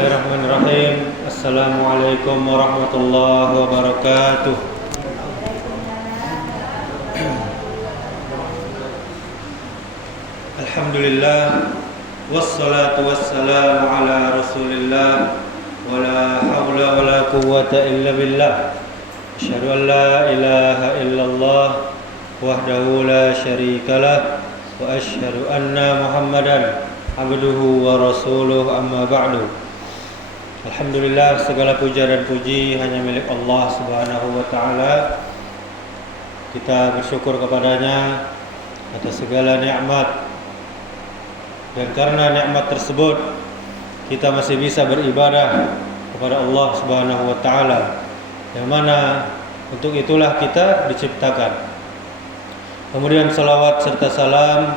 Bismillahirrahmanirrahim. Assalamualaikum warahmatullahi wabarakatuh. Alhamdulillah, wassalatu wassalamu ala rasulillah, wala hawla wala quwwata illa billah. Asyhadu an la ilaha illallah wahdahu la syarikalah, wa asyhadu anna Muhammadan abduhu wa rasuluh, amma ba'du. Alhamdulillah, segala puja dan puji hanya milik Allah Subhanahu wa taala. Kita bersyukur kepadanya atas segala nikmat, dan karena nikmat tersebut kita masih bisa beribadah kepada Allah Subhanahu wa taala, yang mana untuk itulah kita diciptakan. Kemudian salawat serta salam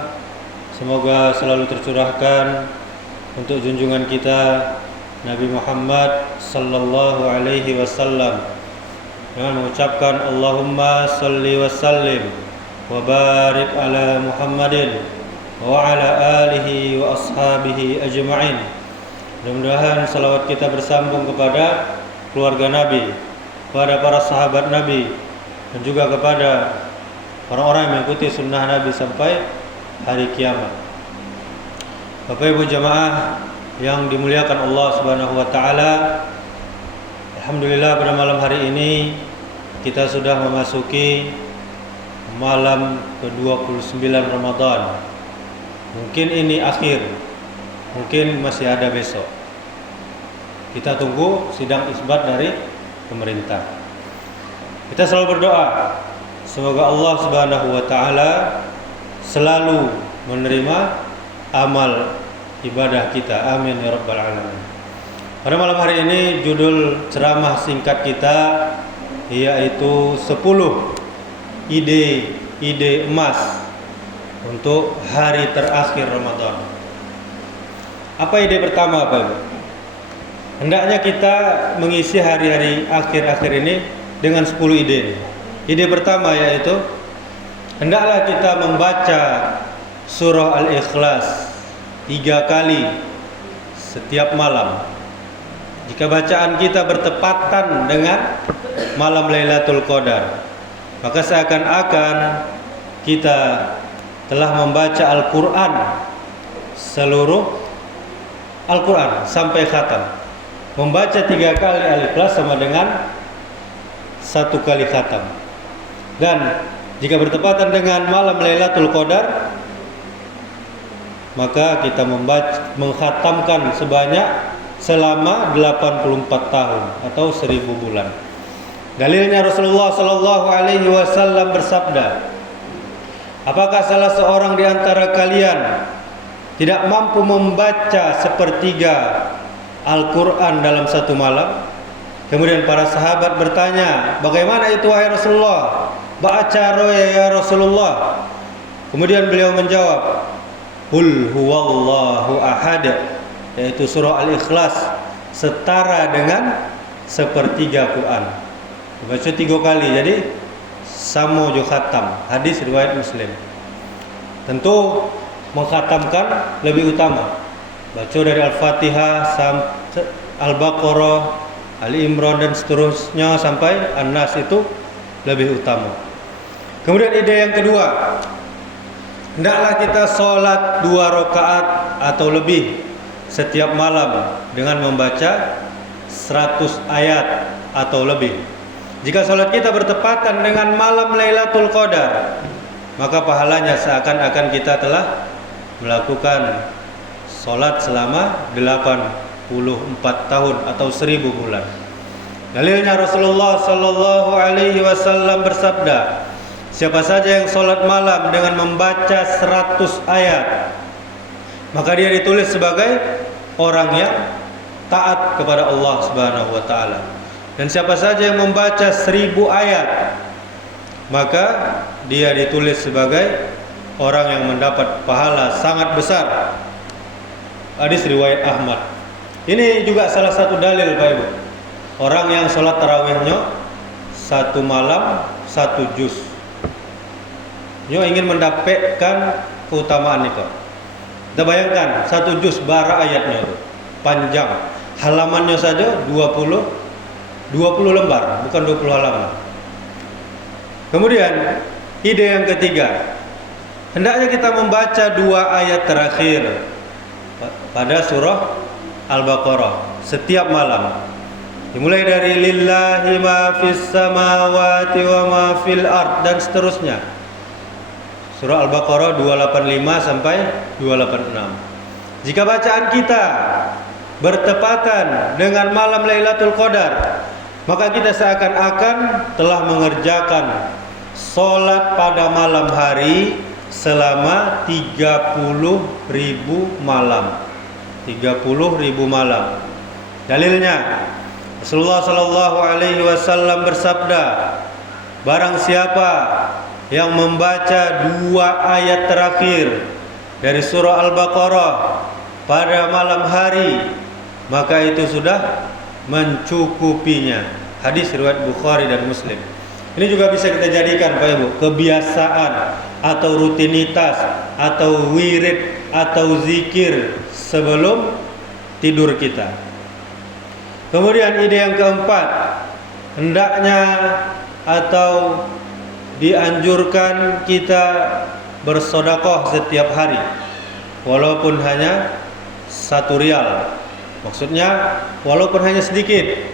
semoga selalu tercurahkan untuk junjungan kita Nabi Muhammad sallallahu alaihi wasallam, dengan mengucapkan Allahumma salli wa sallim wa barik ala Muhammadin wa ala alihi wa ashabihi ajma'in. Mudah-mudahan salawat kita bersambung kepada keluarga Nabi, kepada para sahabat Nabi, dan juga kepada orang-orang yang mengikuti sunnah Nabi sampai hari kiamat. Bapak Ibu jamaah yang dimuliakan Allah Subhanahu wa taala, alhamdulillah pada malam hari ini kita sudah memasuki malam ke-29 Ramadan. Mungkin ini akhir, mungkin masih ada besok. Kita tunggu sidang isbat dari pemerintah. Kita selalu berdoa semoga Allah Subhanahu wa taala selalu menerima amal ibadah kita. Amin ya rabbal alamin. Pada malam hari ini judul ceramah singkat kita yaitu 10 ide emas untuk hari terakhir Ramadan. Apa ide pertama, Pak Ibu? Hendaknya kita mengisi hari-hari akhir-akhir ini dengan 10 ide. Ide pertama yaitu hendaklah kita membaca surah Al-Ikhlas 3 kali setiap malam. Jika bacaan kita bertepatan dengan malam Lailatul Qadar, maka seakan-akan kita telah membaca Al-Quran, seluruh Al-Quran sampai khatam. Membaca 3 kali Al-Ikhlas sama dengan 1 kali khatam. Dan jika bertepatan dengan malam Lailatul Qadar, maka kita mengkhatamkan selama 84 tahun atau 1000 bulan. Dalilnya Rasulullah sallallahu alaihi wasallam bersabda, apakah salah seorang di antara kalian tidak mampu membaca sepertiga Al-Quran dalam satu malam? Kemudian para sahabat bertanya, bagaimana itu wahai Rasulullah? Baca ya Rasulullah. Kemudian beliau menjawab, Qul huwallahu ahad, yaitu surah Al-Ikhlas setara dengan sepertiga Quran. Baca 3 kali, jadi samo jo khatam. Hadis riwayat Muslim. Tentu mengkhatamkan lebih utama. Baca dari Al-Fatihah sampai Al-Baqarah, Ali Imran dan seterusnya sampai An-Nas itu lebih utama. Kemudian ide yang kedua, hendaklah kita sholat 2 rakaat atau lebih setiap malam dengan membaca 100 ayat atau lebih. Jika sholat kita bertepatan dengan malam Lailatul Qadar, maka pahalanya seakan-akan kita telah melakukan sholat selama 84 tahun atau 1000 bulan. Dalilnya Rasulullah sallallahu alaihi wasallam bersabda, siapa saja yang sholat malam dengan membaca 100 ayat, maka dia ditulis sebagai orang yang taat kepada Allah Subhanahu wa taala. Dan siapa saja yang membaca 1000 ayat, maka dia ditulis sebagai orang yang mendapat pahala sangat besar. Hadis riwayat Ahmad. Ini juga salah satu dalil, Pak Ibu. Orang yang sholat tarawihnya 1 malam 1 juz, dia ingin mendapatkan keutamaan itu. Kita bayangkan 1 juz bara ayatnya itu panjang. Halamannya saja 20 lembar, bukan 20 halaman. Kemudian ide yang ketiga, hendaknya kita membaca 2 ayat terakhir pada surah Al-Baqarah setiap malam. Dimulai dari lillahi ma fis samawati wa ma fil ard dan seterusnya. Surah Al-Baqarah 285 sampai 286. Jika bacaan kita bertepatan dengan malam Lailatul Qadar, maka kita seakan-akan telah mengerjakan sholat pada malam hari selama 30.000 malam. 30.000 malam. Dalilnya Rasulullah sallallahu alaihi wasallam bersabda, barang siapa yang membaca 2 ayat terakhir dari surah Al-Baqarah pada malam hari, maka itu sudah mencukupinya. Hadis riwayat Bukhari dan Muslim. Ini juga bisa kita jadikan Pak Ibu kebiasaan atau rutinitas atau wirid atau zikir sebelum tidur kita. Kemudian ide yang keempat, hendaknya atau dianjurkan kita bersedekah setiap hari walaupun hanya 1 rial. Maksudnya walaupun hanya sedikit.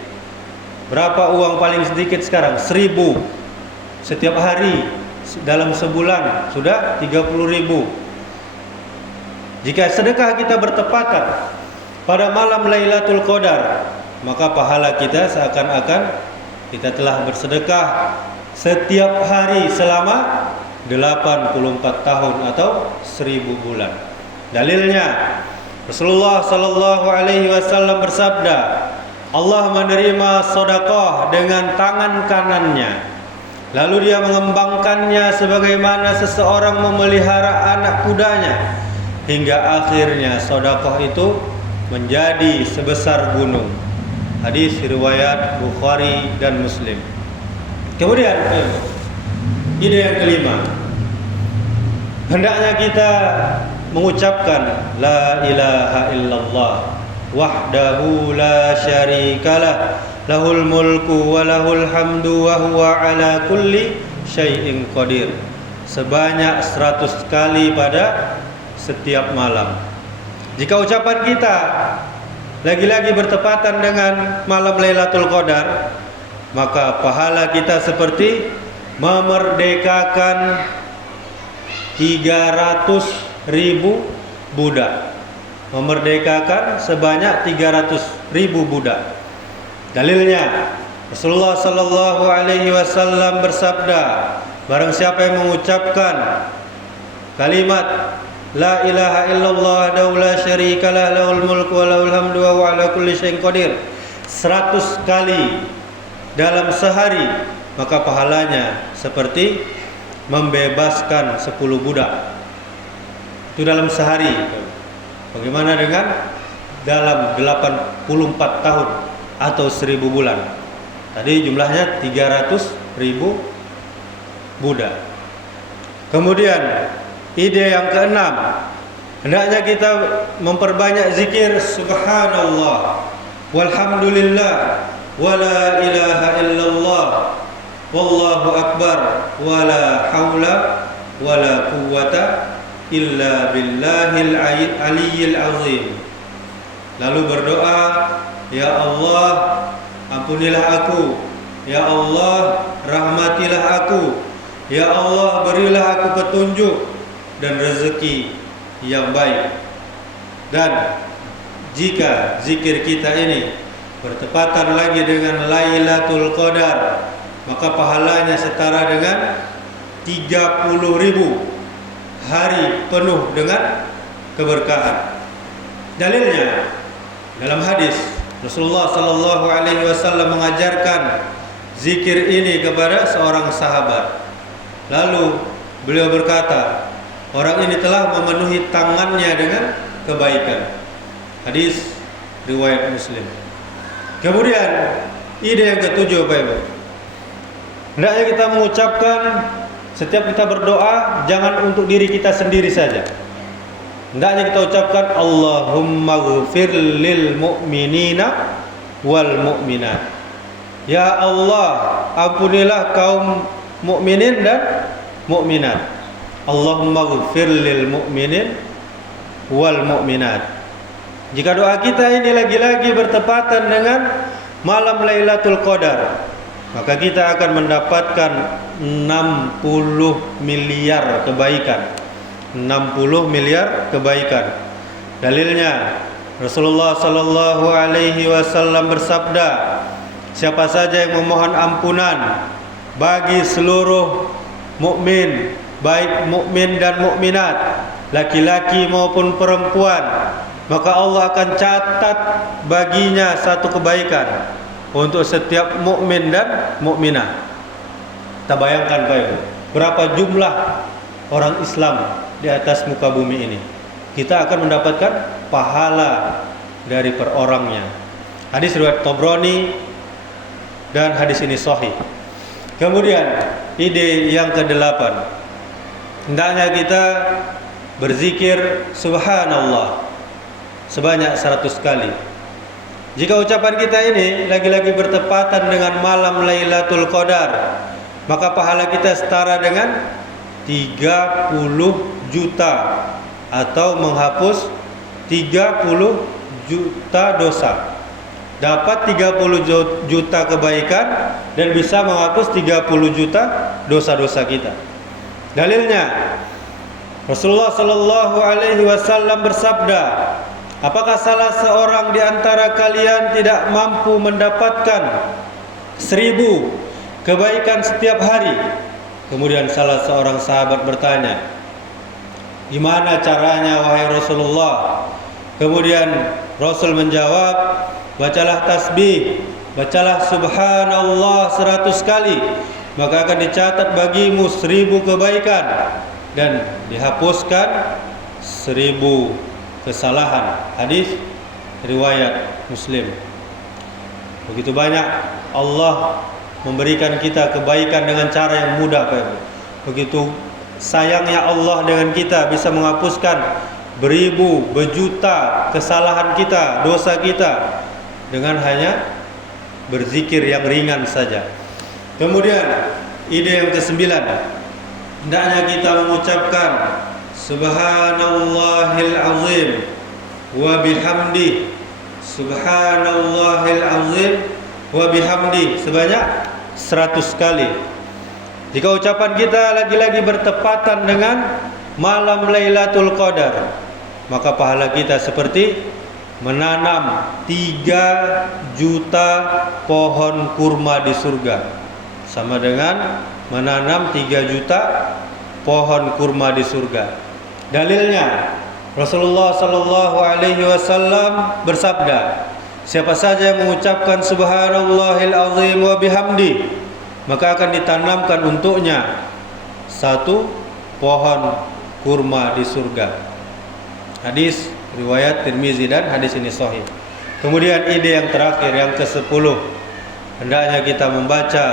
Berapa uang paling sedikit sekarang? 1.000 setiap hari dalam sebulan sudah 30.000. Jika sedekah kita bertepatan pada malam Lailatul Qadar, maka pahala kita seakan-akan kita telah bersedekah setiap hari selama 84 tahun atau 1000 bulan. Dalilnya Rasulullah sallallahu alaihi wasallam bersabda, Allah menerima sedekah dengan tangan kanannya, lalu dia mengembangkannya sebagaimana seseorang memelihara anak kudanya, hingga akhirnya sedekah itu menjadi sebesar gunung. Hadis riwayat Bukhari dan Muslim. Kemudian ide yang kelima, hendaknya kita mengucapkan la ilaha illallah wahdahu la syarikalah lahul mulku wa lahul hamdu wa huwa ala kulli syai'in qadir sebanyak 100 kali pada setiap malam. Jika ucapan kita lagi-lagi bertepatan dengan malam Lailatul Qadar, maka pahala kita seperti memerdekakan 300.000 budak. Memerdekakan sebanyak 300.000 budak. Dalilnya Rasulullah sallallahu alaihi wasallam bersabda, barang siapa yang mengucapkan kalimat la ilaha illallah wa la syarikalah lahul mulku wa lahul hamdu wa huwa ala kulli syai'in qadir 100 kali dalam sehari, maka pahalanya seperti membebaskan 10 budak. Itu dalam sehari. Bagaimana dengan dalam 84 tahun atau 1000 bulan? Tadi jumlahnya 300.000 budak. Kemudian ide yang keenam, hendaknya kita memperbanyak zikir subhanallah walhamdulillah wala ilaha illallah wallahu akbar wala haula wala quwwata illa billahil aliyyil azim. Lalu berdoa, ya Allah ampunilah aku, ya Allah rahmatilah aku, ya Allah berilah aku petunjuk dan rezeki yang baik. Dan jika zikir kita ini bertepatan lagi dengan Lailatul Qadar, maka pahalanya setara dengan 30.000 hari penuh dengan keberkahan. Dalilnya dalam hadis Rasulullah sallallahu alaihi wasallam mengajarkan zikir ini kepada seorang sahabat. Lalu beliau berkata, orang ini telah memenuhi tangannya dengan kebaikan. Hadis riwayat Muslim. Kemudian ide yang ketujuh, Bapak Ibu, hendaknya kita mengucapkan setiap kita berdoa jangan untuk diri kita sendiri saja, hendaknya kita ucapkan Allahumma ghfir lil mu'minina wal mu'minat. Ya Allah, ampunilah kaum mukminin dan mukminat. Allahumma ghfir lil mu'minin wal mu'minat. Jika doa kita ini lagi-lagi bertepatan dengan malam Lailatul Qadar, maka kita akan mendapatkan 60 miliar kebaikan. 60 miliar kebaikan. Dalilnya Rasulullah sallallahu alaihi wasallam bersabda, siapa saja yang memohon ampunan bagi seluruh mukmin, baik mukmin dan mukminat, laki-laki maupun perempuan, maka Allah akan catat baginya satu kebaikan untuk setiap mukmin dan mukminah. Kita bayangkan Pak Ibu, berapa jumlah orang Islam di atas muka bumi ini. Kita akan mendapatkan pahala dari per orangnya. Hadis riwayat Tabrani dan hadis ini sahih. Kemudian ide yang ke-8, hendaknya kita berzikir subhanallah sebanyak 100 kali. Jika ucapan kita ini lagi-lagi bertepatan dengan malam Lailatul Qadar, maka pahala kita setara dengan 30 juta atau menghapus 30 juta dosa. Dapat 30 juta kebaikan dan bisa menghapus 30 juta dosa-dosa kita. Dalilnya Rasulullah sallallahu alaihi wasallam bersabda, apakah salah seorang di antara kalian tidak mampu mendapatkan 1000 kebaikan setiap hari? Kemudian salah seorang sahabat bertanya, gimana caranya wahai Rasulullah? Kemudian Rasul menjawab, bacalah tasbih, bacalah subhanallah 100 kali, maka akan dicatat bagimu 1000 kebaikan dan dihapuskan 1000 kesalahan. Hadis riwayat Muslim. Begitu banyak Allah memberikan kita kebaikan dengan cara yang mudah Pak Ibu. Begitu sayangnya Allah dengan kita, bisa menghapuskan beribu, berjuta kesalahan kita, dosa kita dengan hanya berzikir yang ringan saja. Kemudian ide yang ke-9, hendaknya kita mengucapkan subhanallahil azim wa bihamdi, subhanallahil azim wa bihamdi sebanyak 100 kali. Jika ucapan kita lagi-lagi bertepatan dengan malam Lailatul Qadar, maka pahala kita seperti menanam 3 juta pohon kurma di surga, sama dengan menanam 3 juta pohon kurma di surga. Dalilnya Rasulullah sallallahu alaihi wasallam bersabda, siapa saja yang mengucapkan subhanallahil azim wa bihamdi, maka akan ditanamkan untuknya 1 pohon kurma di surga. Hadis riwayat Tirmizi dan hadis ini sahih. Kemudian ide yang terakhir, yang ke-10, hendaknya kita membaca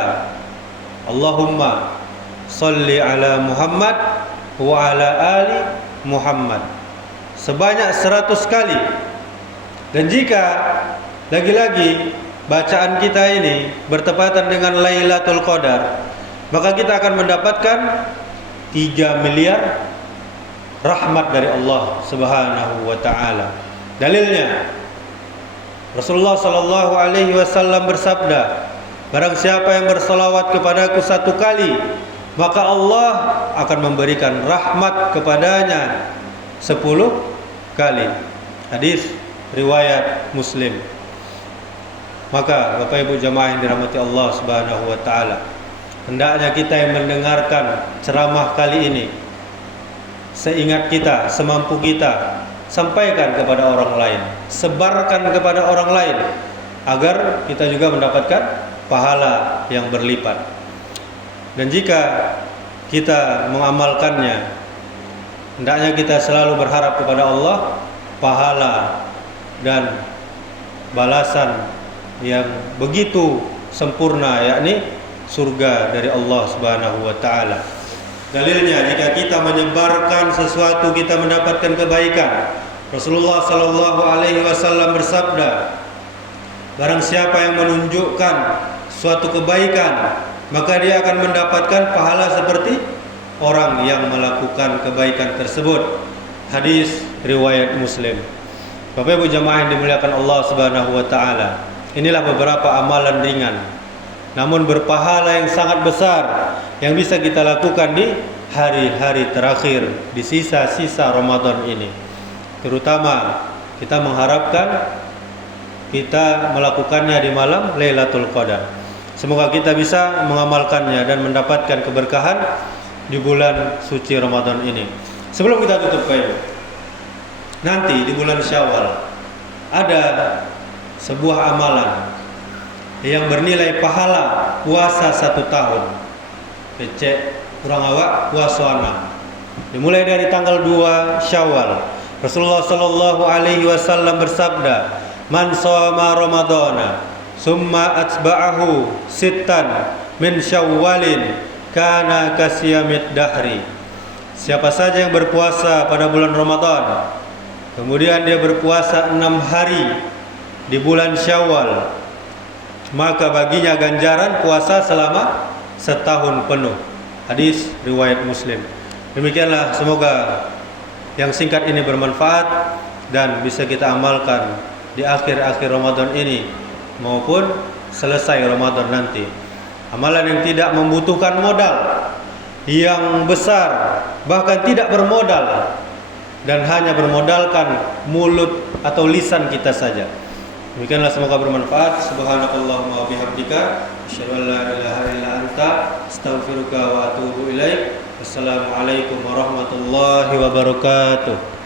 Allahumma sholli ala Muhammad wa ala ali Muhammad sebanyak 100 kali. Dan jika lagi-lagi bacaan kita ini bertepatan dengan Lailatul Qadar, maka kita akan mendapatkan 3 miliar rahmat dari Allah Subhanahu wa taala. Dalilnya Rasulullah sallallahu alaihi wasallam bersabda, barang siapa yang berselawat kepadaku 1 kali, maka Allah akan memberikan rahmat kepadanya 10 kali. Hadis riwayat Muslim. Maka Bapak Ibu jamaah yang dirahmati Allah Subhanahu wa taala, hendaknya kita yang mendengarkan ceramah kali ini, seingat kita, semampu kita, sampaikan kepada orang lain, sebarkan kepada orang lain, agar kita juga mendapatkan pahala yang berlipat. Dan jika kita mengamalkannya, hendaknya kita selalu berharap kepada Allah pahala dan balasan yang begitu sempurna, yakni surga dari Allah Subhanahu wa taala. Dalilnya, jika kita menyebarkan sesuatu kita mendapatkan kebaikan. Rasulullah sallallahu alaihi wasallam bersabda, barang siapa yang menunjukkan suatu kebaikan, maka dia akan mendapatkan pahala seperti orang yang melakukan kebaikan tersebut. Hadis riwayat Muslim. Bapak Ibu jamaah yang dimuliakan Allah Subhanahu wa taala. Inilah beberapa amalan ringan namun berpahala yang sangat besar yang bisa kita lakukan di hari-hari terakhir di sisa-sisa Ramadan ini. Terutama kita mengharapkan kita melakukannya di malam Lailatul Qadar. Semoga kita bisa mengamalkannya dan mendapatkan keberkahan di bulan suci Ramadan ini. Sebelum kita tutup nanti di bulan Syawal ada sebuah amalan yang bernilai pahala puasa 1 tahun. Becek kurang awak puasana. Dimulai dari tanggal 2 Syawal. Rasulullah sallallahu alaihi wasallam bersabda, "Man shoma Ramadhana, summa atba'ahu sittan min Syawalin, kana kasiyamid dahri." Siapa saja yang berpuasa pada bulan Ramadan, kemudian dia berpuasa 6 hari di bulan Syawal, maka baginya ganjaran puasa selama setahun penuh. Hadis riwayat Muslim. Demikianlah, semoga yang singkat ini bermanfaat dan bisa kita amalkan di akhir-akhir Ramadan ini maupun selesai Ramadan nanti. Amalan yang tidak membutuhkan modal yang besar, bahkan tidak bermodal dan hanya bermodalkan mulut atau lisan kita saja. Demikianlah, semoga bermanfaat. Subhanakallahumma wa bihamdika, asyhadu an la ilaha illa anta, astaghfiruka wa atubu ilaik. Wassalamualaikum warahmatullahi wabarakatuh.